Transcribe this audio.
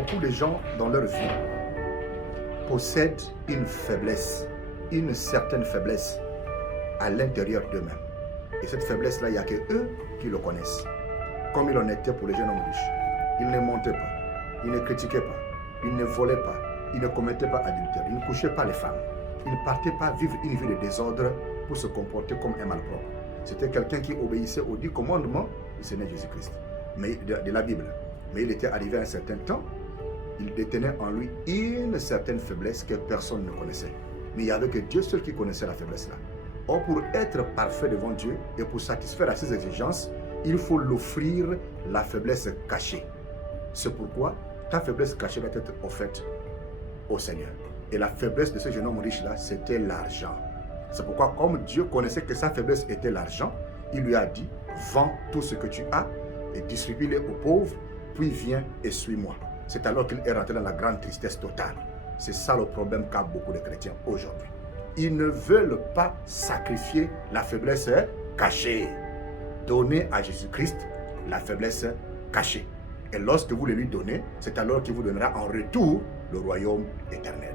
beaucoup de gens dans leur vie possèdent une faiblesse, une certaine faiblesse à l'intérieur d'eux-mêmes. Et cette faiblesse-là, il n'y a que eux qui le connaissent. Comme il en était pour les jeunes hommes riches. Il ne mentait pas, il ne critiquait pas, il ne volait pas, il ne commettait pas adultère, il ne couchait pas les femmes. Il ne partait pas vivre une vie de désordre pour se comporter comme un malpropre. C'était quelqu'un qui obéissait aux 10 commandements du Seigneur Jésus-Christ, mais de la Bible. Mais il était arrivé à un certain temps, il détenait en lui une certaine faiblesse que personne ne connaissait. Mais il n'y avait que Dieu seul qui connaissait la faiblesse-là. Or, pour être parfait devant Dieu et pour satisfaire à ses exigences, il faut l'offrir la faiblesse cachée. C'est pourquoi ta faiblesse cachée doit être offerte au Seigneur. Et la faiblesse de ce jeune homme riche-là, c'était l'argent. C'est pourquoi, comme Dieu connaissait que sa faiblesse était l'argent, il lui a dit, vends tout ce que tu as et distribue-le aux pauvres, puis viens et suis-moi. C'est alors qu'il est rentré dans la grande tristesse totale. C'est ça le problème qu'a beaucoup de chrétiens aujourd'hui. Ils ne veulent pas sacrifier la faiblesse cachée. Donnez à Jésus-Christ la faiblesse cachée. Et lorsque vous le lui donnez, c'est alors qu'il vous donnera en retour le royaume éternel.